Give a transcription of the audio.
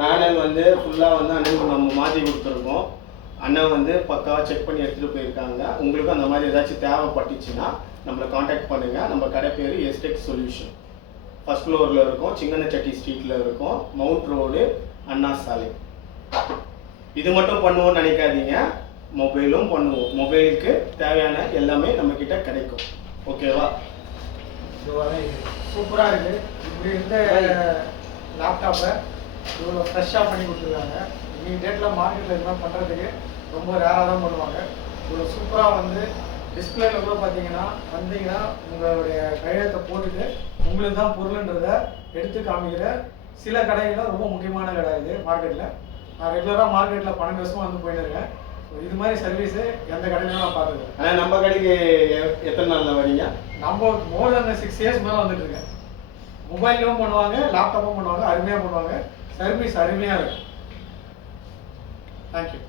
Panel வந்து ஃபுல்லாக வந்து அண்ணனுக்கு நம்ம மாற்றி கொடுத்துருக்கோம். அண்ணன் வந்து பக்காவாக செக் பண்ணி எடுத்துகிட்டு போயிருக்காங்க. உங்களுக்கும் அந்த மாதிரி ஏதாச்சும் தேவைப்பட்டுச்சுன்னா நம்மளை காண்டாக்ட் பண்ணுங்கள். நம்ம கடை பேர் எஸ்டெக் சொல்யூஷன். ஃபர்ஸ்ட் ஃப்ளோரில் இருக்கும், சிங்கனச்சட்டி ஸ்ட்ரீட்டில் இருக்கும், மவுண்ட் ரோடு, அண்ணா சாலை. இது மட்டும் பண்ணுவோம்னு நினைக்காதீங்க, மொபைலும் பண்ணுவோம். மொபைலுக்கு தேவையான எல்லாமே நம்மக்கிட்ட கிடைக்கும். ஓகேவா? சூப்பராக இருக்குது. இப்படி இருந்த லேப்டாப்பை இவ்வளோ ஃப்ரெஷ்ஷாக பண்ணி கொடுத்துருக்காங்க. இன்னைக்கு டேட்டில் மார்க்கெட்டில் இது மாதிரி பண்ணுறதுக்கு ரொம்ப ரேராக தான் பண்ணுவாங்க. இவ்வளோ சூப்பராக வந்து டிஸ்பிளேல கூட பார்த்தீங்கன்னா வந்தீங்கன்னா உங்களுடைய கையெழுத்தை போட்டுட்டு உங்களுக்கு தான் பொருள்ன்றதை எடுத்து காமிக்கிற சில கடைகள்லாம் ரொம்ப முக்கியமான கடை இது மார்க்கெட்டில். நான் ரெகுலராக மார்க்கெட்டில் 12 வருஷமாக வந்து போயிட்டு இருக்கேன். இது மாதிரி சர்வீஸு எந்த கடையிலும் நான் பார்த்துருக்கேன். ஆனால் நம்ம கடைக்கு எத்தனை நாளில் வரீங்க? நம்ம மோர் தென் 6 இயர்ஸ் மேலே வந்துட்டு இருக்கேன். மொபைலும் பண்ணுவாங்க, லேப்டாப்பும் பண்ணுவாங்க, அருமையாக பண்ணுவாங்க. சர்வீஸ் அருமையாக இருக்கும். தேங்க்யூ.